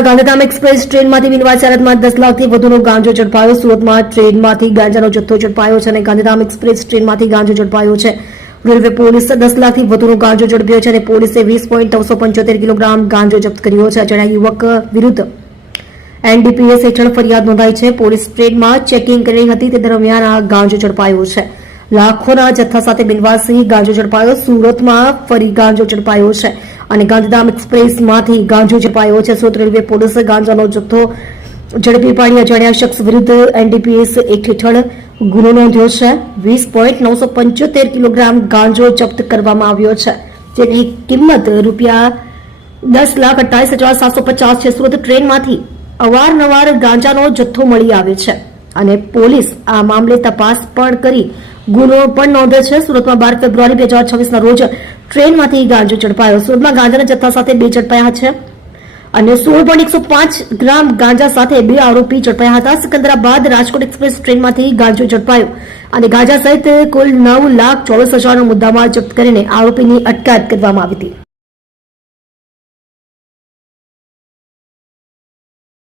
સુરતમાં ગાંધીધામ એક્સપ્રેસ ટ્રેનમાંથી બિનવારસારતમાં 10 લાખથી વધુનો ગાંજો ઝડપાયો. સુરતમાં ટ્રેનમાંથી ગાંજાનો જથ્થો ઝડપાયો છે અને ગાંધીધામ એક્સપ્રેસ ટ્રેનમાંથી ગાંજો ઝડપાયો છે. રેલવે પોલીસે 10 લાખથી વધુનો ગાંજો ઝડપ્યો છે અને પોલીસે 20.375 કિલોગ્રામ ગાંજો જપ્ત કર્યો છે. અજાણ્યા યુવક વિરુદ્ધ એનડીપીએસ હેઠળ ફરિયાદ નોંધાઈ છે. પોલીસ ટ્રેનમાં ચેકિંગ કરી રહી હતી તે દરમિયાન આ ગાંજો ઝડપાયો છે. લાખોના જથ્થા સાથે બિનવારસી ગાંજો ઝડપાયો. સુરતમાં ફરી ગાંજો ઝડપાયો છે અને ગાંધીધામ એક્સપ્રેસમાંથી ગાંજો ઝડપાયો છે. સુરત રેલવે પોલીસે ગાંજાનો જથ્થો ઝડપી પાડી અજાણ્યા શખ્સ વિરુદ્ધ એનડીપીએસ એક્ટ હેઠળ ગુનો નોંધ્યો છે. 20.975 કિલોગ્રામ ગાંજો જપ્ત કરવામાં આવ્યો છે, જેની કિંમત ₹10,28,750 છે. સુરત ટ્રેનમાંથી અવારનવાર ગાંજાનો જથ્થો મળી આવે છે અને પોલીસ આ મામલે તપાસ પણ કરી ગુનો પણ નોંધે છે. સુરતમાં 12 ફેબ્રુઆરી 2026ના રોજ ટ્રેનમાંથી ગાંજો ઝડપાયો. સુરતમાં ગાંજાના જથ્થા સાથે 2 ઝડપાયા છે અને 16.105 ગ્રામ ગાંજા સાથે 2 આરોપી ઝડપાયા હતા. સિકંદરાબાદ રાજકોટ એક્સપ્રેસ ટ્રેનમાંથી ગાંજો ઝડપાયો અને ગાંજા સહિત કુલ 9,24,000નો મુદ્દામાલ જપ્ત કરીને આરોપીની અટકાયત કરવામાં આવી હતી.